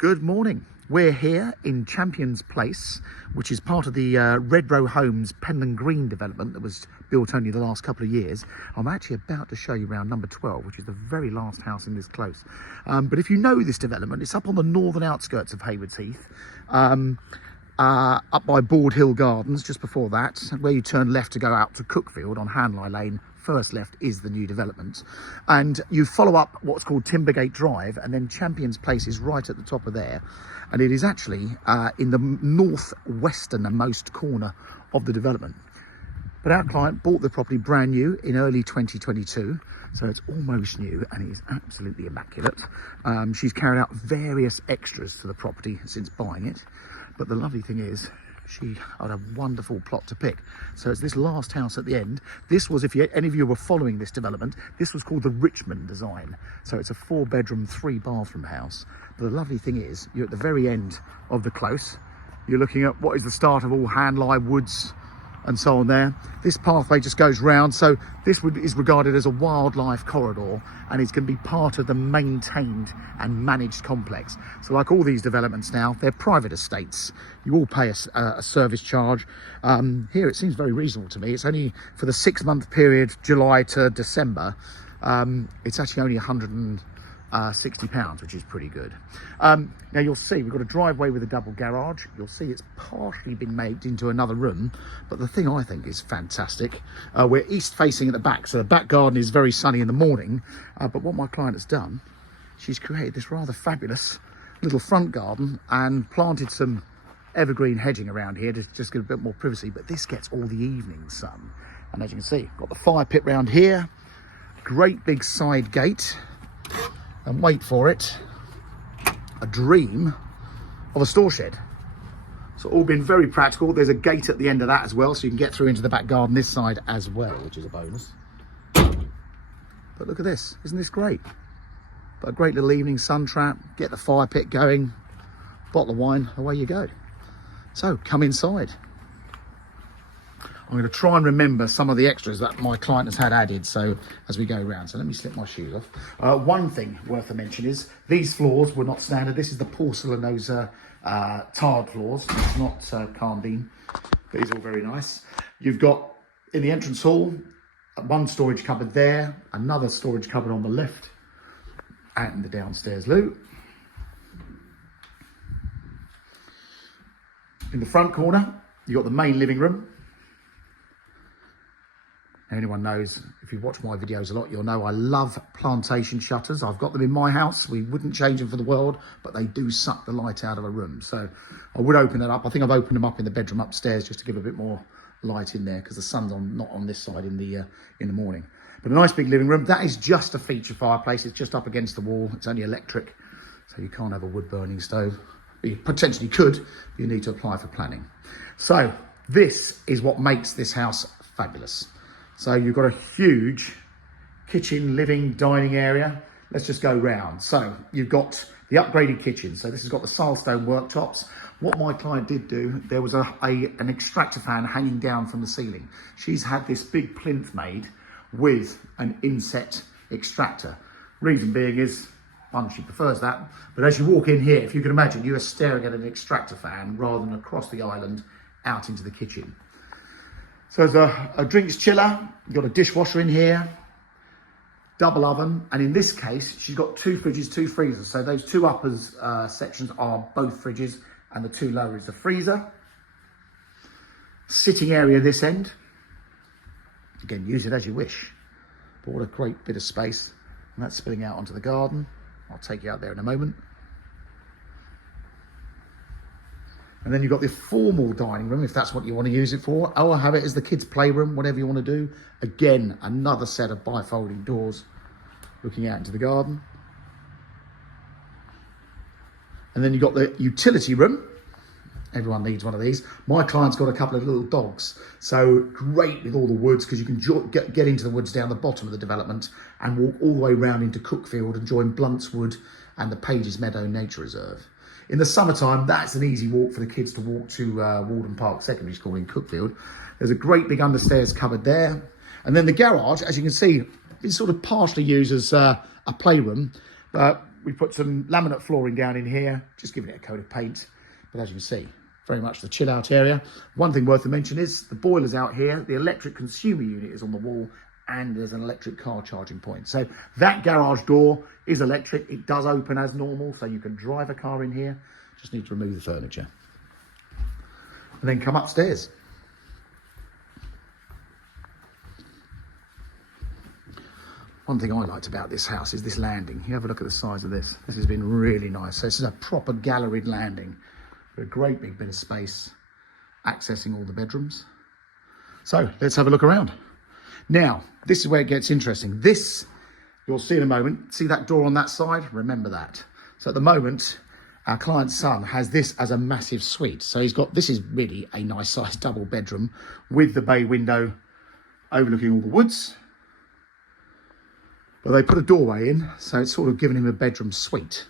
Good morning. We're here in Champions Place, which is part of the Redrow Homes Penland Green development that was built only the last couple of years. I'm actually about to show you around number 12, which is the very last house in this close. But if you know this development, it's up on the northern outskirts of Haywards Heath, up by Board Hill Gardens, just before that, where you turn left to go out to Cookfield on Hanley Lane. First left is the new development, and you follow up what's called Timbergate Drive, and then Champions Place is right at the top of there, and it is actually in the northwesternmost corner of the development. But our client bought the property brand new in early 2022, so it's almost new and it is absolutely immaculate. She's carried out various extras to the property since buying it, but the lovely thing is she had a wonderful plot to pick. So it's this last house at the end. This was, if any of you were following this development, this was called the Richmond design. So it's a 4-bedroom, 3-bathroom house. But the lovely thing is, you're at the very end of the close. You're looking at what is the start of all Hanley Woods and so on there. This pathway just goes round, so this is regarded as a wildlife corridor, and it's going to be part of the maintained and managed complex. So like all these developments now, they're private estates. You all pay a service charge. Here it seems very reasonable to me. It's only for the 6-month period, July to December. It's actually only £160, which is pretty good. Now you'll see we've got a driveway with a double garage. You'll see it's partially been made into another room, but the thing I think is fantastic, we're east facing at the back, so the back garden is very sunny in the morning, but what my client has done, she's created this rather fabulous little front garden and planted some evergreen hedging around here to just get a bit more privacy, but this gets all the evening sun. And as you can see, got the fire pit round here, great big side gate, and wait for it, a dream of a store shed. So all been very practical. There's a gate at the end of that as well, so you can get through into the back garden this side as well, which is a bonus. But look at this, isn't this great? But a great little evening sun trap, get the fire pit going, bottle of wine, away you go. So come inside. I'm going to try and remember some of the extras that my client has had added, so as we go around. So let me slip my shoes off. One thing worth a mention is these floors were not standard. This is the porcelanosa tiled floors. It's not Carndean, but it's all very nice. You've got, in the entrance hall, one storage cupboard there, another storage cupboard on the left, out in the downstairs loo. In the front corner, you've got the main living room. Anyone knows, if you've watched my videos a lot, you'll know I love plantation shutters. I've got them in my house. We wouldn't change them for the world, but they do suck the light out of a room. So I would open it up. I think I've opened them up in the bedroom upstairs just to give a bit more light in there, because the sun's not on this side in the morning. But a nice big living room. That is just a feature fireplace. It's just up against the wall. It's only electric, so you can't have a wood burning stove. You potentially could, but you need to apply for planning. So this is what makes this house fabulous. So you've got a huge kitchen, living, dining area. Let's just go round. So you've got the upgraded kitchen. So this has got the silestone worktops. What my client did do, there was an extractor fan hanging down from the ceiling. She's had this big plinth made with an inset extractor. Reason being is, one, she prefers that. But as you walk in here, if you can imagine, you are staring at an extractor fan rather than across the island out into the kitchen. So there's a drinks chiller, you've got a dishwasher in here, double oven, and in this case, she's got 2 fridges, 2 freezers. So those 2 uppers sections are both fridges, and the 2 lower is the freezer. Sitting area this end. Again, use it as you wish. But what a great bit of space. And that's spilling out onto the garden. I'll take you out there in a moment. And then you've got the formal dining room, if that's what you want to use it for. Or have it as the kids' playroom, whatever you want to do. Again, another set of bifolding doors looking out into the garden. And then you've got the utility room. Everyone needs one of these. My client's got a couple of little dogs. So great with all the woods, because you can get into the woods down the bottom of the development and walk all the way round into Cookfield and join Blunt's Wood and the Pages Meadow Nature Reserve. In the summertime, that's an easy walk for the kids to walk to Walden Park Secondary School in Cookfield. There's a great big understairs cupboard there. And then the garage, as you can see, is sort of partially used as a playroom. we put some laminate flooring down in here, just giving it a coat of paint. But as you can see, very much the chill out area. One thing worth to mention is the boiler's out here, the electric consumer unit is on the wall, and there's an electric car charging point. So that garage door is electric. It does open as normal, so you can drive a car in here. Just need to remove the furniture. And then come upstairs. One thing I liked about this house is this landing. You have a look at the size of this. This has been really nice. So this is a proper galleried landing with a great big bit of space, accessing all the bedrooms. So let's have a look around. Now, this is where it gets interesting. This, you'll see in a moment. See that door on that side? Remember that. So at the moment, our client's son has this as a massive suite. So he's got, this is really a nice size double bedroom with the bay window overlooking all the woods. But they put a doorway in, so it's sort of giving him a bedroom suite.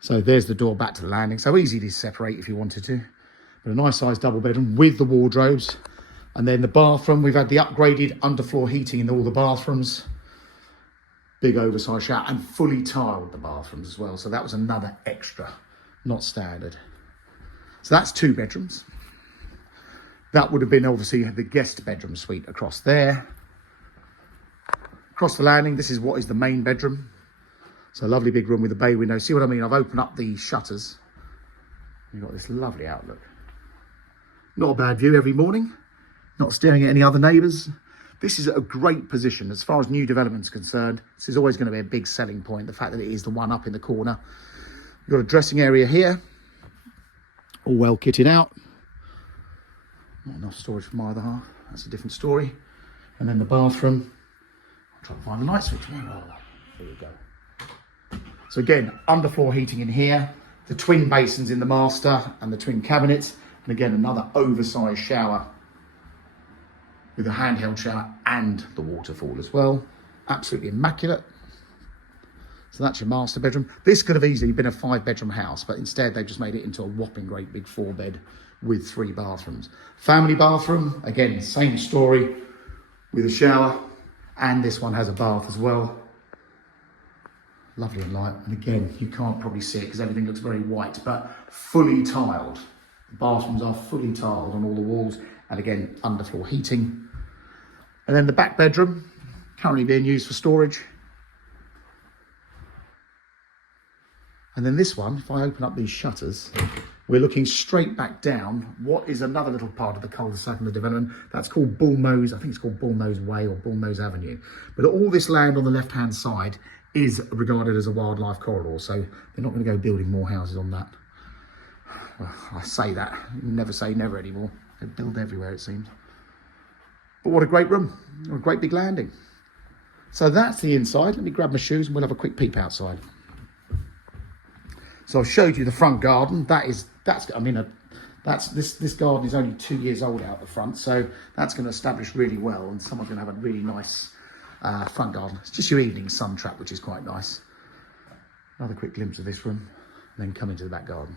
So there's the door back to the landing. So easy to separate if you wanted to. But a nice size double bedroom with the wardrobes. And then the bathroom, we've had the upgraded underfloor heating in all the bathrooms. Big oversized shower and fully tiled the bathrooms as well. So that was another extra, not standard. So that's 2 bedrooms. That would have been obviously the guest bedroom suite across there. Across the landing, this is what is the main bedroom. So a lovely big room with a bay window. See what I mean? I've opened up the shutters. You've got this lovely outlook. Not a bad view every morning. Not staring at any other neighbours. This is a great position as far as new development is concerned. This is always going to be a big selling point, the fact that it is the one up in the corner. You've got a dressing area here, all well kitted out. Not enough storage for my other half. That's a different story. And then the bathroom. I'll try to find the light switch. Oh, there you go. So again, underfloor heating in here, the twin basins in the master and the twin cabinets. And again, another oversized shower with a handheld shower and the waterfall as well. Absolutely immaculate. So that's your master bedroom. This could have easily been a 5-bedroom house, but instead they've just made it into a whopping great big 4-bed with 3 bathrooms. Family bathroom, again, same story with a shower, and this one has a bath as well. Lovely and light. And again, you can't probably see it because everything looks very white, but fully tiled. The bathrooms are fully tiled on all the walls, and again, underfloor heating. And then the back bedroom, currently being used for storage. And then this one, if I open up these shutters, we're looking straight back down what is another little part of the cul-de-sac in the development. That's called Bullnose, I think it's called Bullnose Way or Bullnose Avenue. But all this land on the left-hand side is regarded as a wildlife corridor, so they're not going to go building more houses on that. Well, I say that, never say never anymore. They build everywhere, it seems. But what a great room, what a great big landing. So that's the inside. Let me grab my shoes and we'll have a quick peep outside. So I've showed you the front garden. This garden is only 2 years old out the front, so that's going to establish really well, and someone's going to have a really nice front garden. It's just your evening sun trap, which is quite nice. Another quick glimpse of this room, and then come into the back garden.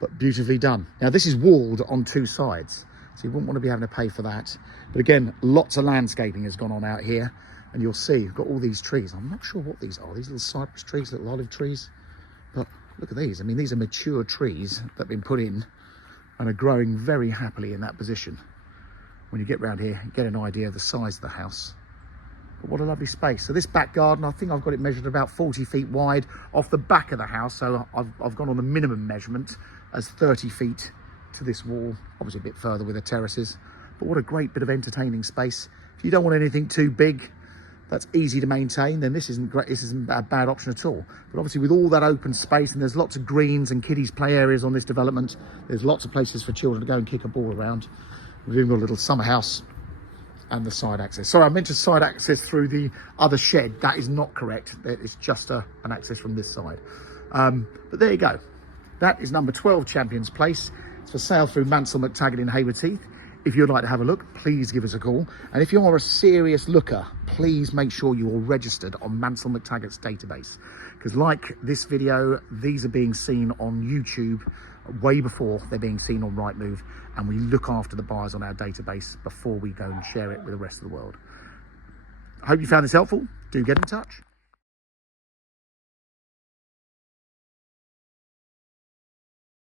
But beautifully done. Now this is walled on 2 sides, so you wouldn't want to be having to pay for that. But again, lots of landscaping has gone on out here, and you'll see you've got all these trees. I'm not sure what these are. These little cypress trees, little olive trees. But look at these. I mean, these are mature trees that have been put in and are growing very happily in that position. When you get round here, you get an idea of the size of the house. But what a lovely space. So this back garden, I think I've got it measured about 40 feet wide off the back of the house. So I've gone on the minimum measurement as 30 feet to this wall, obviously a bit further with the terraces. But what a great bit of entertaining space. If you don't want anything too big, that's easy to maintain, then this isn't great. This isn't a bad option at all. But obviously with all that open space, and there's lots of greens and kiddies play areas on this development, there's lots of places for children to go and kick a ball around. We've even got a little summer house and the side access. Sorry, I meant to side access through the other shed. That is not correct. It's just an access from this side. But there you go. That is number 12 Champions Place. It's for sale through Mansell McTaggart in Haywards Heath. If you'd like to have a look, please give us a call. And if you are a serious looker, please make sure you are registered on Mansell McTaggart's database. Because like this video, these are being seen on YouTube way before they're being seen on Rightmove, and we look after the buyers on our database before we go and share it with the rest of the world. I hope you found this helpful. Do get in touch.